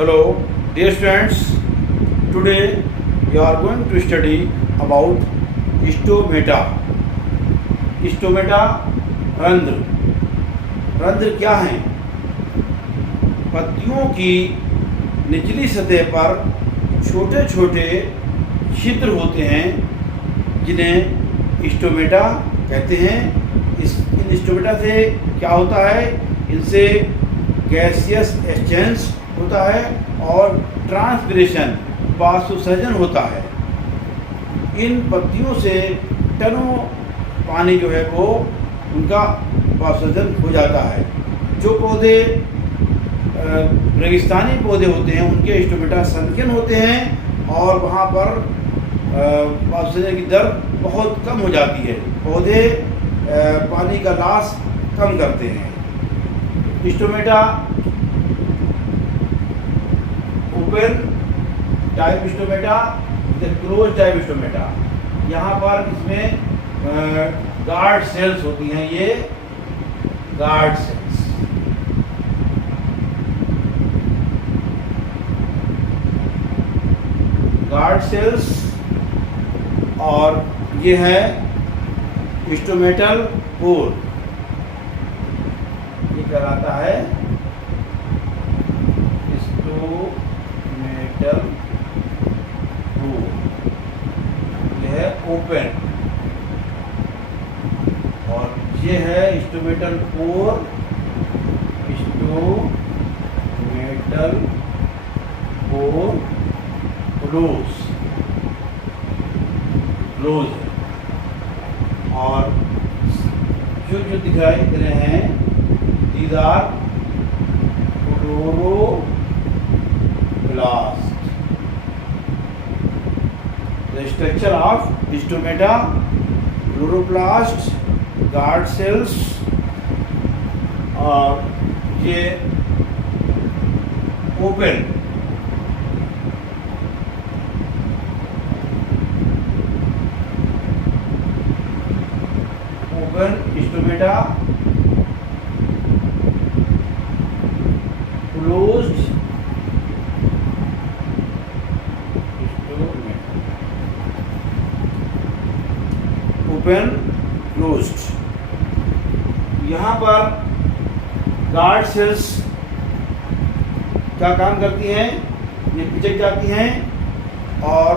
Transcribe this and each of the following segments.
Hello, dear students. Today we are going to study about stomata. Stomata रंध्र। रंध्र क्या हैं? पत्तियों की निचली सतह पर छोटे छोटे छिद्र होते हैं जिन्हें स्टोमेटा कहते हैं। इन स्टोमेटा से क्या होता है? इनसे गैसियस एक्सचेंज होता है और ट्रांसपिरेशन वाष्पोत्सर्जन होता है। इन पत्तियों से टनों पानी जो है वो उनका वाष्पोत्सर्जन हो जाता है। जो पौधे रेगिस्तानी पौधे होते हैं उनके स्टोमेटा संकीर्ण होते हैं और वहाँ पर वाष्पोत्सर्जन की दर बहुत कम हो जाती है। पौधे पानी का लॉस कम करते हैं। Stomata open type stomata, close type stomata. यहाँ पर इसमें गार्ड सेल्स होती हैं, ये गार्ड सेल्स। गार्ड सेल्स और ये है स्टोमेटल पोर। ये कहलाता है स्टोमेटल पोर। ये है ओपन और ये है stomatal pore, stomatal pore close है। और जो दिखाई दे रहे हैं these are chloroplast. The structure of stomata, chloroplast, guard cells और ये open stomata, closed open closed. यहाँ पर गार्ड सेल्स क्या काम करती हैं? ये पिचक जाती हैं और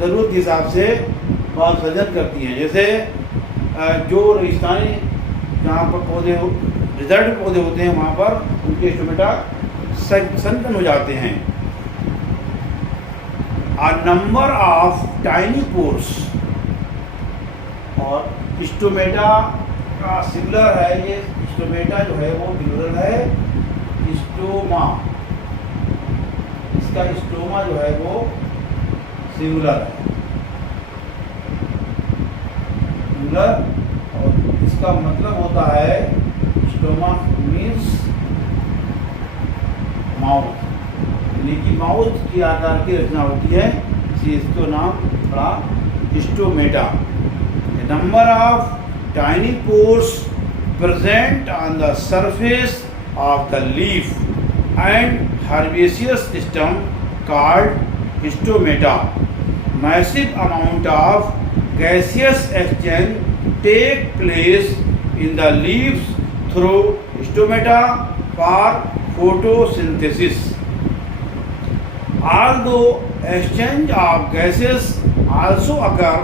ज़रूरत के हिसाब से वाष्पोत्सर्जन करती हैं। जैसे जो रेगिस्तानी जहाँ पर पौधे रिजर्व पौधे होते हैं वहाँ पर उनके स्टोमेटा संकीर्ण हो जाते हैं। A number of tiny pores और स्टोमेटा का सिंगुलर है। ये स्टोमेटा जो है वो प्लूरल है। स्टोमा, इसका स्टोमा जो है वो सिंगुलर है। और इसका मतलब होता है स्टोमा मीन्स माउथ, यानी कि माउथ की आकार की रचना होती है, इसलिए इसका नाम पड़ा stomata. Number of tiny pores present on the surface of the leaf and herbaceous stem called stomata. Massive amount of gaseous exchange take place in the leaves through stomata for photosynthesis. Although exchange of gases also occur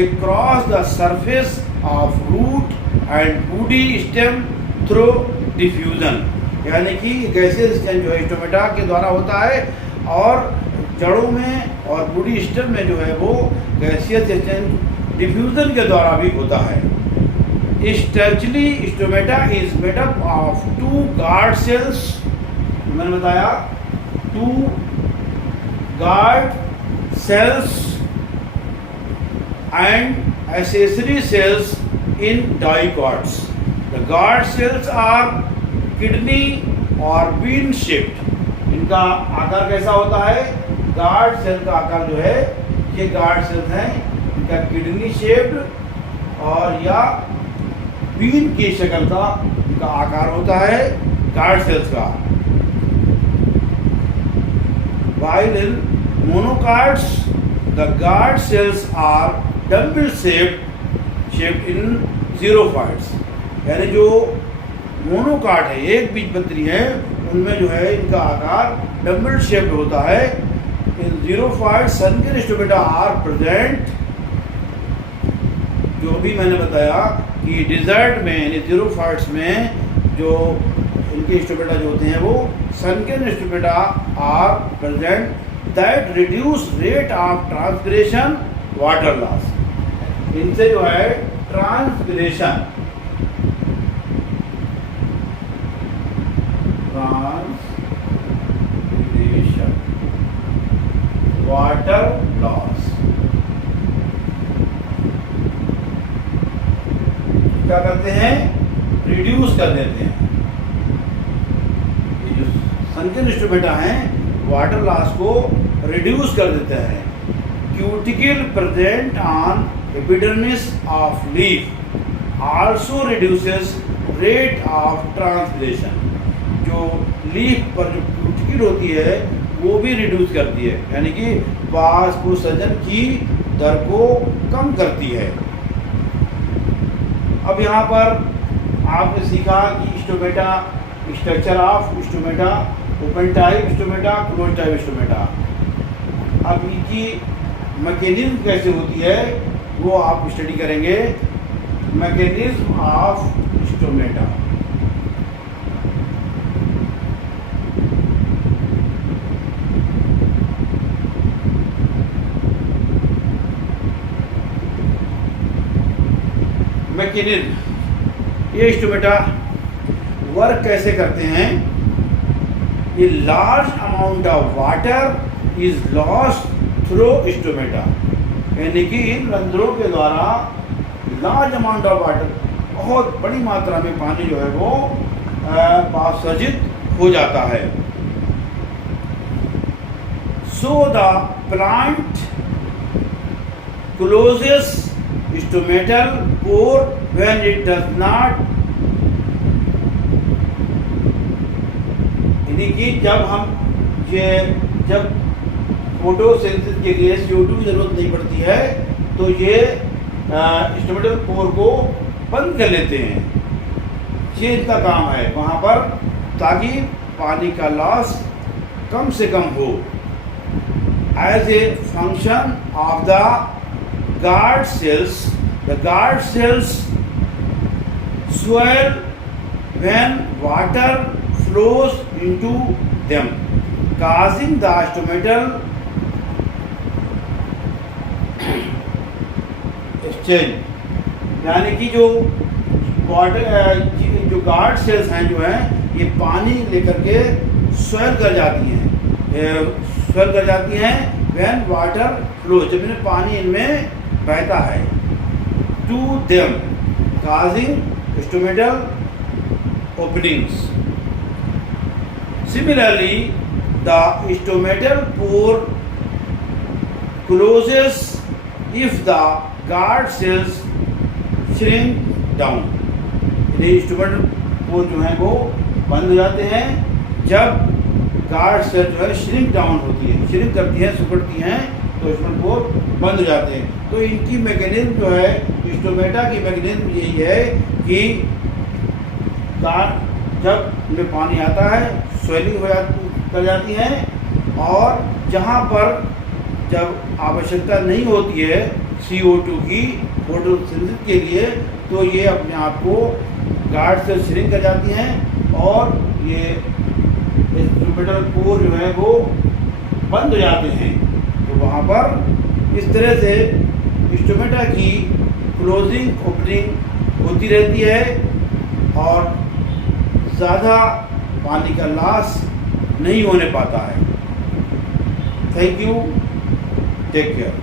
across the surface of root and woody stem through diffusion. यानी कि gases exchange जो है stomata के द्वारा होता है और जड़ों में और बूडी स्टेम में जो है वो गैसियस एक्सचेंज डिफ्यूजन के द्वारा भी होता है। Structurally stomata is made up of two guard cells. मैंने बताया 2 guard cells and accessory cells in dicots. The guard cells are kidney और बीन शेप्ड। इनका आकार कैसा होता है? गार्ड सेल का आकार जो है, ये गार्ड सेल्स हैं, इनका किडनी शेप्ड और या बीन की शक्ल का आकार होता है गार्ड सेल्स का। while in monocards the guard cells are dumbbell shaped in xerophytes. यानी जो मोनोकार्ड है, एक बीजपत्री है, उनमें जो है इनका आकार डम्बल शेप्ड होता है. In xerophytes sunken stomata are present. जो भी मैंने बताया कि डिजर्ट में यानी xerophytes में जो इनके स्टोमेटा जो होते हैं वो sunken stomata are present that reduce rate of transpiration water loss. इनसे जो है ट्रांसपिरेशन वाटर लॉस क्या करते हैं, रिड्यूस कर देते हैं. ये जो संकन स्टोमेटा हैं वाटर लॉस को रिड्यूस कर देते हैं. Cuticle present on epidermis of leaf also reduces rate of transpiration. जो लीफ पर जो क्यूटिकल होती है वो भी रिड्यूस करती है, यानी कि वाष्पोत्सर्जन की दर को कम करती है. अब यहाँ पर आपने सीखा कि stomata, structure of stomata, open type stomata, close type stomata. अब इनकी मैकेनिज्म कैसे होती है वो आप स्टडी करेंगे. Mechanism of stomata. मैकेनिज्म, ये स्टोमेटा वर्क कैसे करते हैं. ये large amount of water is lost through stomata, यानी कि इन रंध्रों के द्वारा लार्ज अमाउंट ऑफ वाटर, बहुत बड़ी मात्रा में पानी जो है वो वाष्पोत्सर्जित हो जाता है. So the plant closes stomatal pore when it does not, यानी कि जब फोटोसिंथेसिस के लिए CO2 की जरूरत नहीं पड़ती है तो ये स्टोमेटल पोर को बंद कर लेते हैं. ये इनका काम है वहाँ पर, ताकि पानी का लॉस कम से कम हो. As a function of the guard cells, the guard cells swell when water flows into them, causing the stomatal exchange. यानी कि जो वाटर जो गार्ड सेल्स हैं जो हैं ये पानी लेकर के स्वेल कर जाती हैं when water flows, जब इन्हें पानी इनमें बहता है. To them causing stomatal openings. Similarly the stomatal pore closes if the guard cells shrink down. Stomatal pore जो है वो बंद हो जाते हैं जब गार्ड सेल जो है श्रिंक डाउन होती है, श्रिंक करती है, सिकुड़ती हैं, तो स्टोमेटल पोर बंद हो जाते हैं. तो इनकी मैकेनिज्म जो है, स्टोमेटा की मैकेनिज्म यही है कि जब इनमें पानी आता है स्वेलिंग कर जाती है, और जहाँ पर जब आवश्यकता नहीं होती है CO2 की फोटोसिंथेसिस के लिए, तो ये अपने आप को गार्ड से श्रिंक कर जाती हैं और ये स्टोमेटल पोर जो है वो बंद हो जाते हैं. तो वहाँ पर इस तरह से स्टोमेटा की क्लोजिंग ओपनिंग होती रहती है और ज़्यादा पानी का लॉस नहीं होने पाता है. Thank you, take care.